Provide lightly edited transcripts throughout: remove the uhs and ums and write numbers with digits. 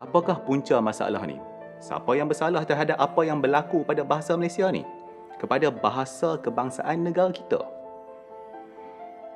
Apakah punca masalah ni? Siapa yang bersalah terhadap apa yang berlaku pada bahasa Malaysia ni? Kepada bahasa kebangsaan negara kita.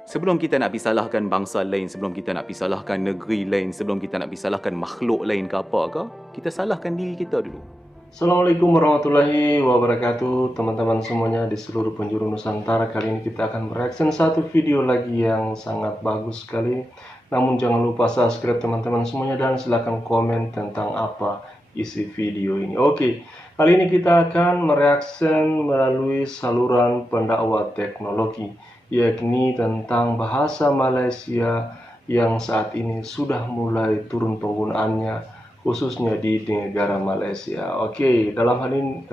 Sebelum kita nak pergi salahkan bangsa lain, sebelum kita nak pergi salahkan negeri lain, sebelum kita nak pergi salahkan makhluk lain ke apa ke, kita salahkan diri kita dulu. Assalamualaikum warahmatullahi wabarakatuh, teman-teman semuanya di seluruh penjuru Nusantara. Kali ini kita akan mereaction satu video lagi yang sangat bagus sekali. Namun jangan lupa subscribe teman-teman semuanya dan silahkan komen tentang apa isi video ini. Oke, kali ini kita akan mereaction melalui saluran pendakwah teknologi, yakni tentang bahasa Malaysia yang saat ini sudah mulai turun penggunaannya, khususnya di negara Malaysia. Oke, dalam hal ini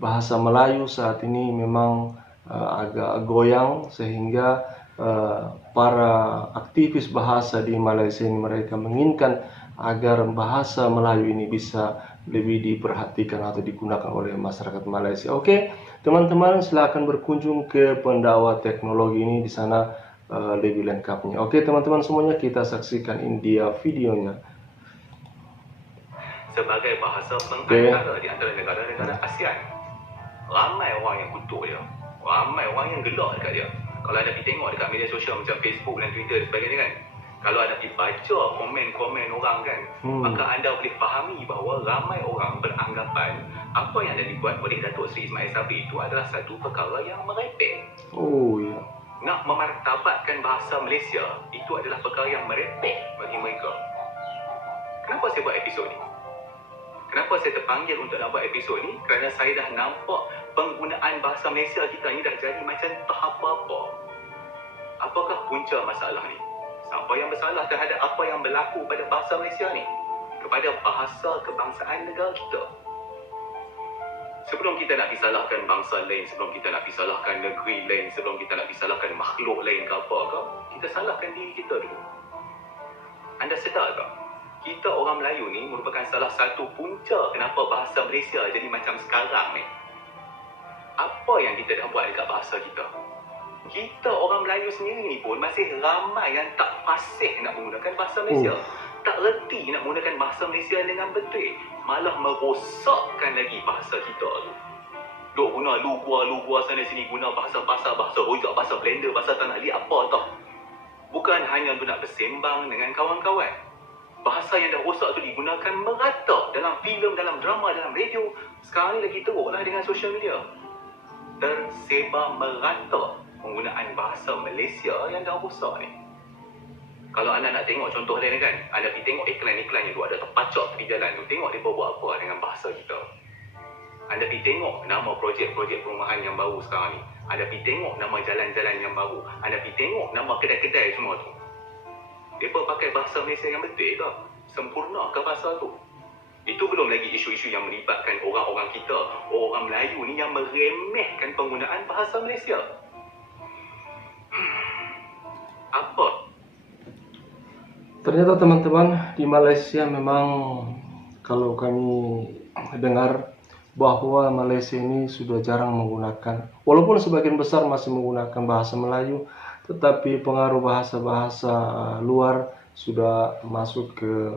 bahasa Melayu saat ini memang agak goyang, sehingga para aktivis bahasa di Malaysia ini mereka menginginkan agar bahasa Melayu ini bisa lebih diperhatikan atau digunakan oleh masyarakat Malaysia. Oke, teman-teman silakan berkunjung ke pendakwah teknologi ini, di sana lebih lengkapnya. Oke, teman-teman semuanya, kita saksikan ini dia videonya. Sebagai bahasa pengantara di antara negara-negara ASEAN, ramai orang yang kutuk dia, ramai orang yang gelak dekat dia. Kalau anda pergi tengok dekat media sosial macam Facebook dan Twitter dan sebagainya kan, kalau anda pergi baca komen-komen orang kan, maka anda boleh fahami bahawa ramai orang beranggapan apa yang dah dibuat oleh Datuk Seri Ismail Sabri itu adalah satu perkara yang merepek. Oh ya. Nak memartabatkan bahasa Malaysia itu adalah perkara yang merepek bagi mereka. Kenapa saya buat episod ni? Kenapa saya terpanggil untuk nak buat episod ni? Kerana saya dah nampak penggunaan bahasa Malaysia kita ni dah jadi macam tak apa-apa. Apakah punca masalah ni? Siapa yang bersalah terhadap apa yang berlaku pada bahasa Malaysia ni? Kepada bahasa kebangsaan negara kita. Sebelum kita nak disalahkan bangsa lain, sebelum kita nak disalahkan negeri lain, sebelum kita nak disalahkan makhluk lain ke apa ke, kita salahkan diri kita dulu. Anda sedar tak? Kita orang Melayu ni merupakan salah satu punca kenapa bahasa Malaysia jadi macam sekarang ni. Apa yang kita dah buat dekat bahasa kita? Kita orang Melayu sendiri ni pun masih ramai yang tak fasih nak menggunakan bahasa Malaysia. Tak reti nak menggunakan bahasa Malaysia dengan betul. Malah merosakkan lagi bahasa kita tu. Duk guna lu gua sana sini, guna bahasa rojak, bahasa blender, bahasa tanah liat apa tau. Bukan hanya untuk nak bersembang dengan kawan-kawan. Bahasa yang dah rosak tu digunakan merata dalam filem, dalam drama, dalam radio. Sekarang ni lagi teruklah dengan social media. Tersebar merata penggunaan bahasa Malaysia yang dah rosak ni. Kalau anda nak tengok contoh lain kan, anda pergi tengok iklan-iklan yang tu ada terpacak di jalan tu. Tengok dia buat apa dengan bahasa kita. Anda pergi tengok nama projek-projek perumahan yang baru sekarang ni. Anda pergi tengok nama jalan-jalan yang baru. Anda pergi tengok nama kedai-kedai semua tu. Mereka pakai bahasa Malaysia yang betul ke? Sempurna ke bahasa tu? Itu belum lagi isu-isu yang melibatkan orang-orang kita, orang Melayu ni yang meremehkan penggunaan bahasa Malaysia. Apa? Ternyata teman-teman, di Malaysia memang kalau kami dengar bahwa Malaysia ini sudah jarang menggunakan, walaupun sebagian besar masih menggunakan bahasa Melayu, tetapi pengaruh bahasa-bahasa luar sudah masuk ke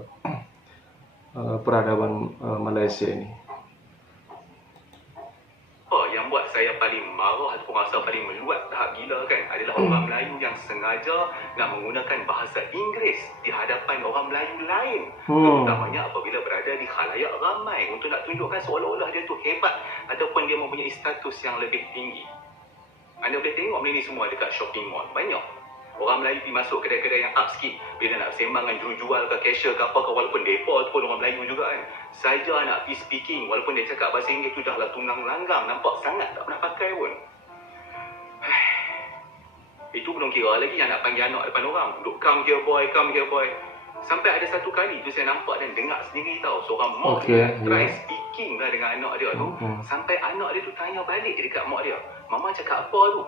peradaban Malaysia ini. Yang buat saya paling marah ataupun rasa paling meluat tahap gila kan adalah orang Melayu yang sengaja nak menggunakan bahasa Inggeris di hadapan orang Melayu lain, terutamanya apabila berada di khalayak ramai, untuk nak tunjukkan seolah-olah dia tu hebat ataupun dia mempunyai status yang lebih tinggi. Anda boleh tengok benda ni semua dekat shopping mall. Banyak orang Melayu pergi masuk kedai-kedai yang up sikit, bila nak sembang dengan jurujual ke cashier ke apa ke, walaupun mereka tu pun orang Melayu juga kan, saja nak pergi speaking, walaupun dia cakap bahasa Inggeris tu dah lah tunang langgang, nampak sangat tak pernah pakai pun. Itu belum kira lagi yang nak panggil anak depan orang, duk come here boy. Sampai ada satu kali tu saya nampak dan dengar sendiri tau, seorang mak dia try speaking lah dengan anak dia tu, sampai anak dia tu tanya balik dekat mak dia, mama cakap apa tu?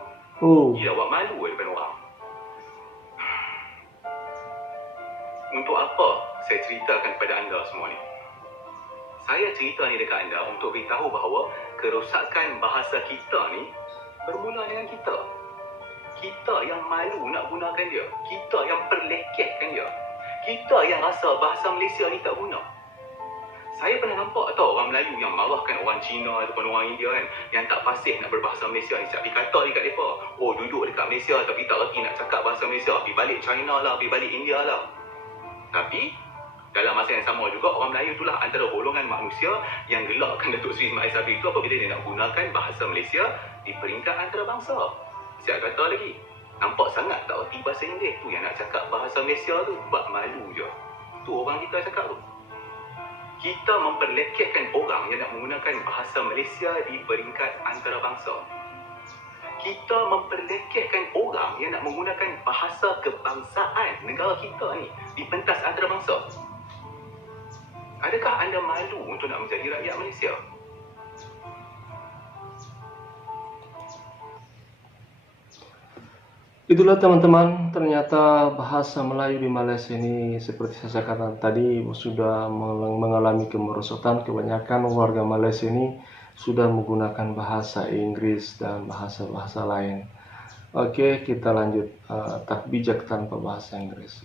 Dia buat malu depan orang. Untuk apa saya ceritakan kepada anda semua ni? Saya cerita ni dekat anda untuk beritahu bahawa kerosakan bahasa kita ni bermula dengan kita. Kita yang malu nak gunakan dia. Kita yang perlekehkan dia. Kita yang rasa bahasa Malaysia ni tak guna. orang Melayu yang marahkan orang Cina ataupun orang India kan, yang tak fasih nak berbahasa Malaysia ni. Siap pergi kata dekat mereka, oh duduk dekat Malaysia tapi tak reti nak cakap bahasa Malaysia, pergi balik China lah, pergi balik India lah. Tapi dalam masa yang sama juga, orang Melayu itulah antara golongan manusia yang gelakkan Datuk Seri Ismail Sabri itu apabila dia nak gunakan bahasa Malaysia di peringkat antarabangsa. Siap kata lagi, nampak sangat tak reti bahasa Inggeris tu, yang nak cakap bahasa Malaysia tu bak malu je. Tu orang kita cakap tu. Kita memperlekehkan orang yang nak menggunakan bahasa Malaysia di peringkat antarabangsa. Kita memperlekehkan orang yang nak menggunakan bahasa kebangsaan negara kita ni di pentas antarabangsa. Adakah anda malu untuk nak menjadi rakyat Malaysia? Itulah teman-teman, ternyata bahasa Melayu di Malaysia ini seperti saya katakan tadi sudah mengalami kemerosotan. Kebanyakan warga Malaysia ini sudah menggunakan bahasa Inggris dan bahasa-bahasa lain. Oke, kita lanjut. Tak bijak tanpa bahasa Inggris.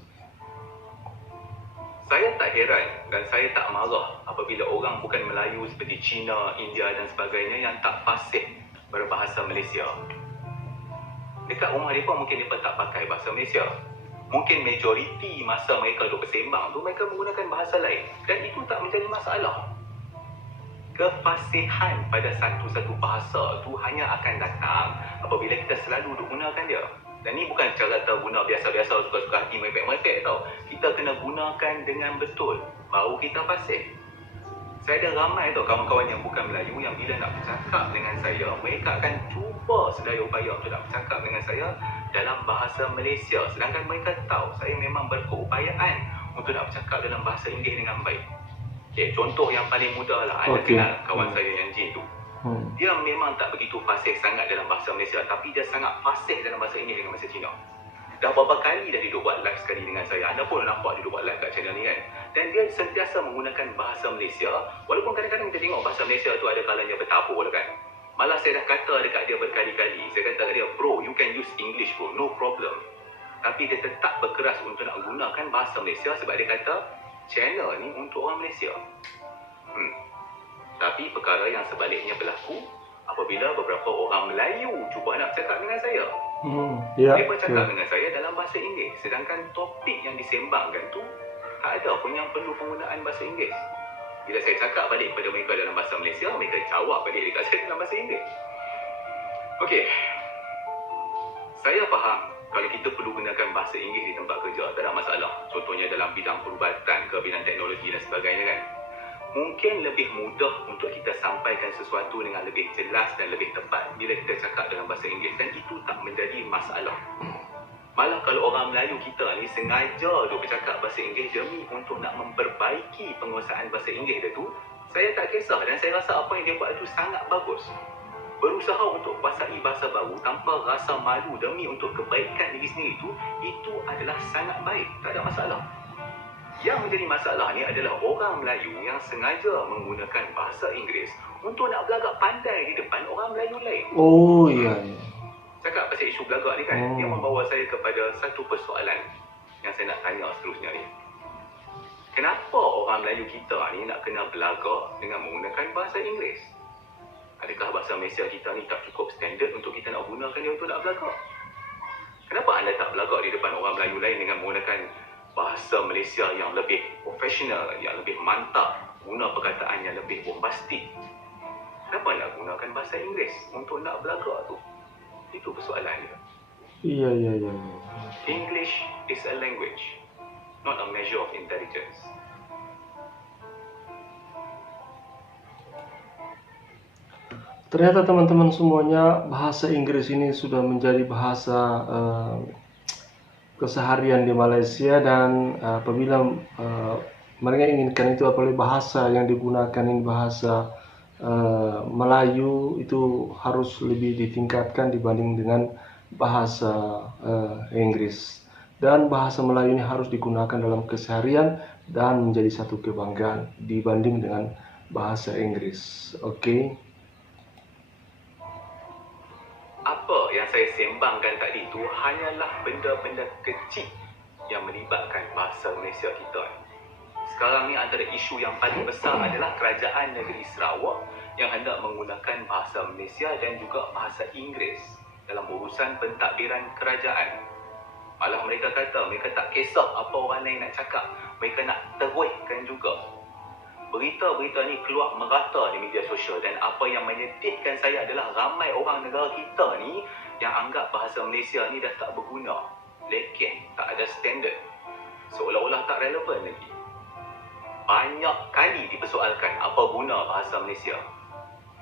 Saya tak heran dan saya tak marah apabila orang bukan Melayu seperti Cina, India dan sebagainya yang tak fasih berbahasa Malaysia. Dekat rumah mereka mungkin mereka tak pakai bahasa Malaysia. Mungkin majoriti masa mereka duduk bersembang tu mereka menggunakan bahasa lain. Dan itu tak menjadi masalah. Kefasihan pada satu-satu bahasa tu hanya akan datang apabila kita selalu duk gunakan dia. Dan ni bukan cara kita guna biasa-biasa suka-suka hati merepek-merepek tau. Kita kena gunakan dengan betul. Baru kita fasih. Saya ada ramai tau kawan-kawan yang bukan Melayu yang bila nak bercakap dengan saya, mereka akan cuba sedaya upaya untuk nak bercakap dengan saya dalam bahasa Malaysia. Sedangkan mereka tahu saya memang berkeupayaan untuk nak bercakap dalam bahasa Inggeris dengan baik. Okay, contoh yang paling mudah lah. Anda kenal kawan saya yang Jin tu. Dia memang tak begitu fasih sangat dalam bahasa Malaysia, tapi dia sangat fasih dalam bahasa Inggeris dengan bahasa Cina. Dah berapa kali dah dia duduk buat live sekali dengan saya. Anda pun nampak dia duduk buat live kat channel ni kan. Dan dia sentiasa menggunakan bahasa Malaysia. Walaupun kadang-kadang kita tengok bahasa Malaysia tu ada kalanya bertabur lah kan. Malah saya dah kata dekat dia berkali-kali. Saya kata dekat dia, bro, you can use English bro, no problem. Tapi dia tetap berkeras untuk nak gunakan bahasa Malaysia sebab dia kata channel ni untuk orang Malaysia. Tapi perkara yang sebaliknya berlaku apabila beberapa orang Melayu cuba nak bercakap dengan saya. Mereka cakap dengan saya dalam bahasa Inggeris. Sedangkan topik yang disembangkan tu tak ada pun yang perlu penggunaan bahasa Inggeris. Bila saya cakap balik kepada mereka dalam bahasa Malaysia, mereka jawab balik dekat saya dalam bahasa Inggeris. Okey. Saya faham kalau kita perlu gunakan bahasa Inggeris di tempat kerja, tak ada masalah. Contohnya dalam bidang perubatan ke bidang teknologi dan sebagainya kan. Mungkin lebih mudah untuk kita sampaikan sesuatu dengan lebih jelas dan lebih tepat bila kita cakap dalam bahasa Inggeris, dan itu tak menjadi masalah. Malah kalau orang Melayu kita ni sengaja duk bercakap bahasa Inggeris demi untuk nak memperbaiki penguasaan bahasa Inggeris dia tu, saya tak kisah dan saya rasa apa yang dia buat itu sangat bagus. Berusaha untuk kuasai bahasa baru tanpa rasa malu demi untuk kebaikan diri sendiri itu adalah sangat baik, tak ada masalah. Yang menjadi masalah ni adalah orang Melayu yang sengaja menggunakan bahasa Inggeris untuk nak berlagak pandai di depan orang Melayu lain. Oh iya. Cakap pasal isu belagak ni kan, dia membawa saya kepada satu persoalan yang saya nak tanya seterusnya ni. Kenapa orang Melayu kita ni nak kena belagak dengan menggunakan bahasa Inggeris? Adakah bahasa Malaysia kita ni tak cukup standard untuk kita nak gunakan dia untuk nak belagak? Kenapa anda tak belagak di depan orang Melayu lain dengan menggunakan bahasa Malaysia yang lebih profesional, yang lebih mantap, guna perkataan yang lebih bombastik? Kenapa nak gunakan bahasa Inggeris untuk nak belagak tu? Itu persoalannya. Iya. English is a language, not a measure of intelligence. Ternyata teman-teman semuanya, bahasa Inggris ini sudah menjadi bahasa keseharian di Malaysia, dan apabila mereka inginkan itu apalagi bahasa yang digunakan ini bahasa Melayu, itu harus lebih ditingkatkan dibanding dengan bahasa Inggris. Dan bahasa Melayu ini harus digunakan dalam keseharian dan menjadi satu kebanggaan dibanding dengan bahasa Inggris. Oke. Apa yang saya sembangkan tadi itu hanyalah benda-benda kecil yang melibatkan bahasa Malaysia kita. Sekarang ni antara isu yang paling besar adalah kerajaan negeri Sarawak yang hendak menggunakan bahasa Malaysia dan juga bahasa Inggeris dalam urusan pentadbiran kerajaan. Malah mereka kata mereka tak kisah apa orang lain nak cakap, mereka nak teruskan juga. Berita-berita ni keluar merata di media sosial dan apa yang menyedihkan saya adalah ramai orang negara kita ni yang anggap bahasa Malaysia ni dah tak berguna, lekeh, tak ada standard, seolah-olah tak relevan lagi. Banyak kali dipersoalkan apa guna bahasa Malaysia.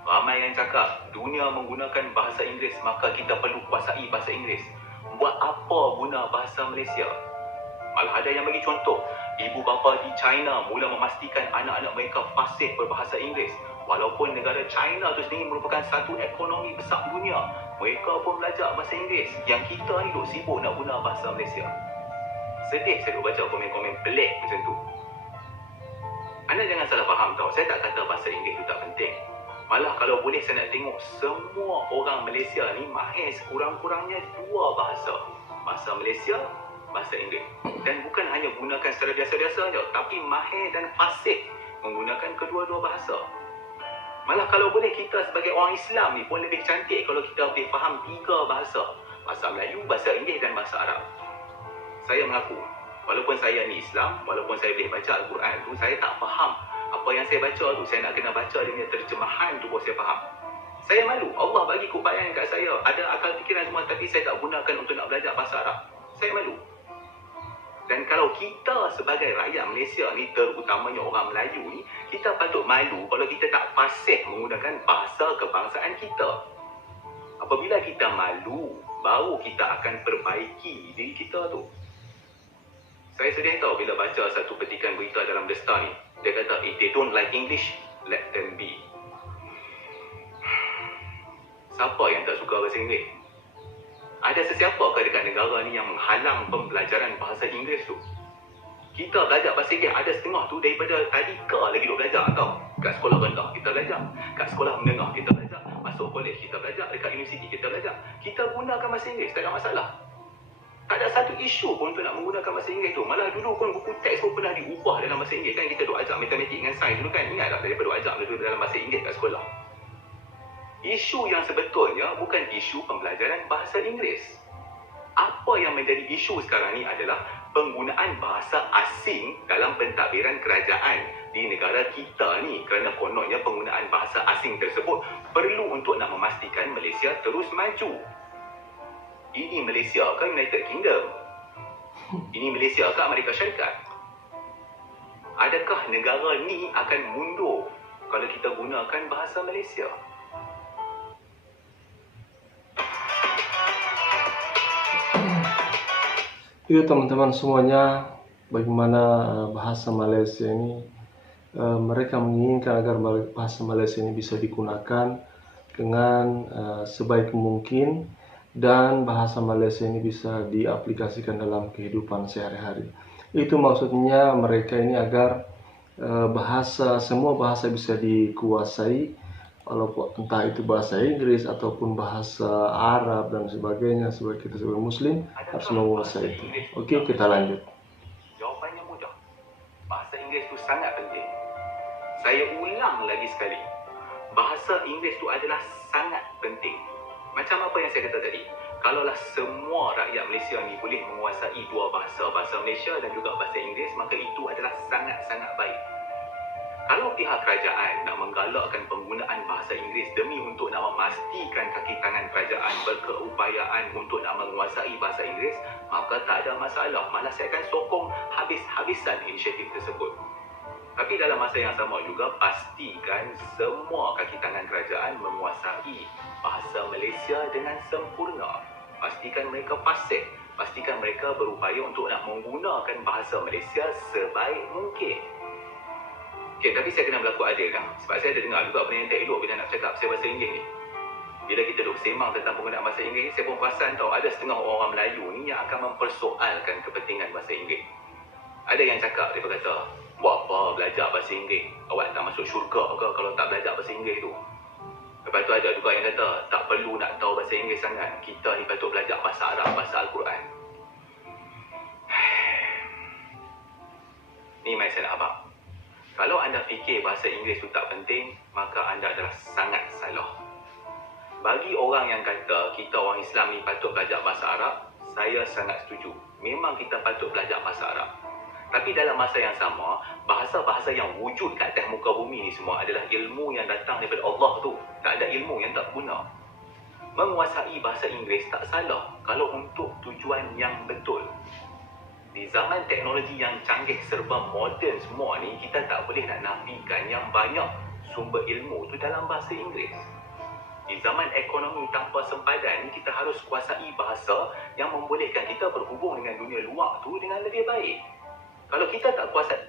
Ramai yang cakap dunia menggunakan bahasa Inggeris maka kita perlu kuasai bahasa Inggeris. Buat apa guna bahasa Malaysia? Malah ada yang bagi contoh, ibu bapa di China mula memastikan anak-anak mereka fasih berbahasa Inggeris. Walaupun negara China itu sendiri merupakan satu ekonomi besar dunia, mereka pun belajar bahasa Inggeris. Yang kita ni duk sibuk nak guna bahasa Malaysia. Sedih saya duk baca komen-komen pelik macam tu. Anda jangan salah faham tau, saya tak kata bahasa Inggeris itu tak penting. Malah kalau boleh saya nak tengok semua orang Malaysia ni mahir sekurang-kurangnya dua bahasa. Bahasa Malaysia, bahasa Inggeris. Dan bukan hanya gunakan secara biasa-biasa saja, tapi mahir dan fasih menggunakan kedua-dua bahasa. Malah kalau boleh kita sebagai orang Islam ni pun lebih cantik kalau kita boleh faham tiga bahasa. Bahasa Melayu, bahasa Inggeris dan bahasa Arab. Saya mengaku, walaupun saya ni Islam, walaupun saya boleh baca Al-Quran tu, saya tak faham apa yang saya baca tu. Saya nak kena baca dia punya terjemahan tu baru saya faham. Saya malu, Allah bagi keupayaan kat saya, ada akal fikiran semua, tapi saya tak gunakan untuk nak belajar bahasa Arab. Saya malu. Dan kalau kita sebagai rakyat Malaysia ni, terutamanya orang Melayu ni, kita patut malu kalau kita tak fasih menggunakan bahasa kebangsaan kita. Apabila kita malu, baru kita akan perbaiki diri kita tu. Saya sedih tahu bila baca satu petikan berita dalam The Star ni. Dia kata, if they don't like English, let them be. Siapa yang tak suka bahasa Inggeris? Ada sesiapakah dekat negara ni yang menghalang pembelajaran bahasa Inggeris tu? Kita belajar bahasa Inggeris, ada setengah tu daripada tadika lagi duk belajar tau. Kat sekolah rendah kita belajar, kat sekolah menengah kita belajar, masuk kolej kita belajar, dekat universiti kita belajar. Kita gunakan bahasa Inggeris, tak ada masalah. Tak ada satu isu pun untuk nak menggunakan bahasa Inggeris tu. Malah dulu pun buku teks pun pernah diubah dalam bahasa Inggeris. Kan kita duk ajar matematik dengan sains dulu kan. Ingat tak daripada duk ajar dulu dalam bahasa Inggeris kat sekolah. Isu yang sebetulnya bukan isu pembelajaran bahasa Inggeris. Apa yang menjadi isu sekarang ni adalah penggunaan bahasa asing dalam pentadbiran kerajaan di negara kita ni. Kerana kononnya penggunaan bahasa asing tersebut perlu untuk nak memastikan Malaysia terus maju. Ini Malaysia ke United Kingdom? Ini Malaysia ke Amerika Syarikat? Adakah negara ni akan mundur kalau kita gunakan bahasa Malaysia? Itu teman-teman semuanya, bagaimana bahasa Malaysia ini, mereka menginginkan agar bahasa Malaysia ini bisa digunakan dengan sebaik mungkin, dan bahasa Malaysia ini bisa diaplikasikan dalam kehidupan sehari-hari. Itu maksudnya mereka ini agar semua bahasa bisa dikuasai, walaupun entah itu bahasa Inggris ataupun bahasa Arab dan sebagainya. Sebagai kita sebagai Muslim harus menguasai itu. Oke, kita lanjut. Jawapannya mudah. Bahasa Inggeris itu sangat penting. Saya ulang lagi sekali. Bahasa Inggeris itu adalah sangat penting. Macam apa yang saya kata tadi, kalaulah semua rakyat Malaysia ni boleh menguasai dua bahasa, bahasa Malaysia dan juga bahasa Inggeris, maka itu adalah sangat-sangat baik. Kalau pihak kerajaan nak menggalakkan penggunaan bahasa Inggeris demi untuk nak memastikan kaki tangan kerajaan berkeupayaan untuk nak menguasai bahasa Inggeris, maka tak ada masalah. Malah saya akan sokong habis-habisan inisiatif tersebut. Tapi dalam masa yang sama juga, pastikan semua kaki tangan kerajaan menguasai bahasa Malaysia dengan sempurna. Pastikan mereka fasih. Pastikan mereka berupaya untuk nak menggunakan bahasa Malaysia sebaik mungkin. Okay, tapi saya kena berlaku adil kan? Sebab saya ada dengar juga benda yang tak elok bila nak cakap pasal bahasa Inggeris ni. Bila kita duk sembang tentang penggunaan bahasa Inggeris, saya pun perasan tau, ada setengah orang Melayu ni yang akan mempersoalkan kepentingan bahasa Inggeris. Ada yang cakap, dia berkata, buat apa belajar bahasa Inggeris? Awak tak masuk syurga ke kalau tak belajar bahasa Inggeris tu? Lepas tu ada juga yang kata, tak perlu nak tahu bahasa Inggeris sangat. Kita ni patut belajar bahasa Arab, bahasa Al-Quran. Ni mai saya nak abang. Kalau anda fikir bahasa Inggeris itu tak penting, maka anda adalah sangat salah. Bagi orang yang kata kita orang Islam ni patut belajar bahasa Arab, saya sangat setuju. Memang kita patut belajar bahasa Arab. Tapi dalam masa yang sama, bahasa-bahasa yang wujud kat atas muka bumi ni semua adalah ilmu yang datang daripada Allah tu. Tak ada ilmu yang tak guna. Menguasai bahasa Inggeris tak salah kalau untuk tujuan yang betul. Di zaman teknologi yang canggih serba moden semua ni, kita tak boleh nak nafikan yang banyak sumber ilmu tu dalam bahasa Inggeris. Di zaman ekonomi tanpa sempadan ni, kita harus kuasai bahasa yang membolehkan kita berhubung dengan dunia luar tu dengan lebih baik. Kalau kita tak kuasai...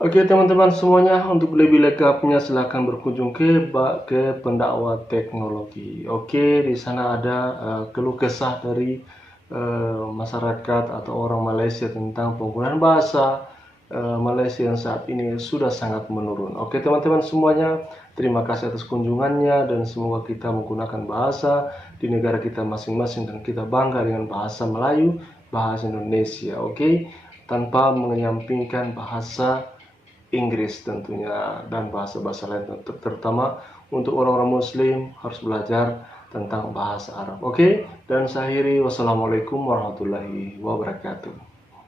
Oke teman-teman semuanya, untuk lebih lengkapnya silahkan berkunjung ke Pendakwa Teknologi. Oke, di sana ada keluh kesah dari masyarakat atau orang Malaysia tentang penggunaan bahasa Malaysia yang saat ini sudah sangat menurun. Oke teman-teman semuanya, terima kasih atas kunjungannya dan semoga kita menggunakan bahasa di negara kita masing-masing dan kita bangga dengan bahasa Melayu, bahasa Indonesia. Oke, tanpa menyampingkan bahasa Inggris tentunya dan bahasa-bahasa lain, terutama untuk orang-orang Muslim harus belajar tentang bahasa Arab. Oke, dan saya akhiri, wassalamualaikum warahmatullahi wabarakatuh.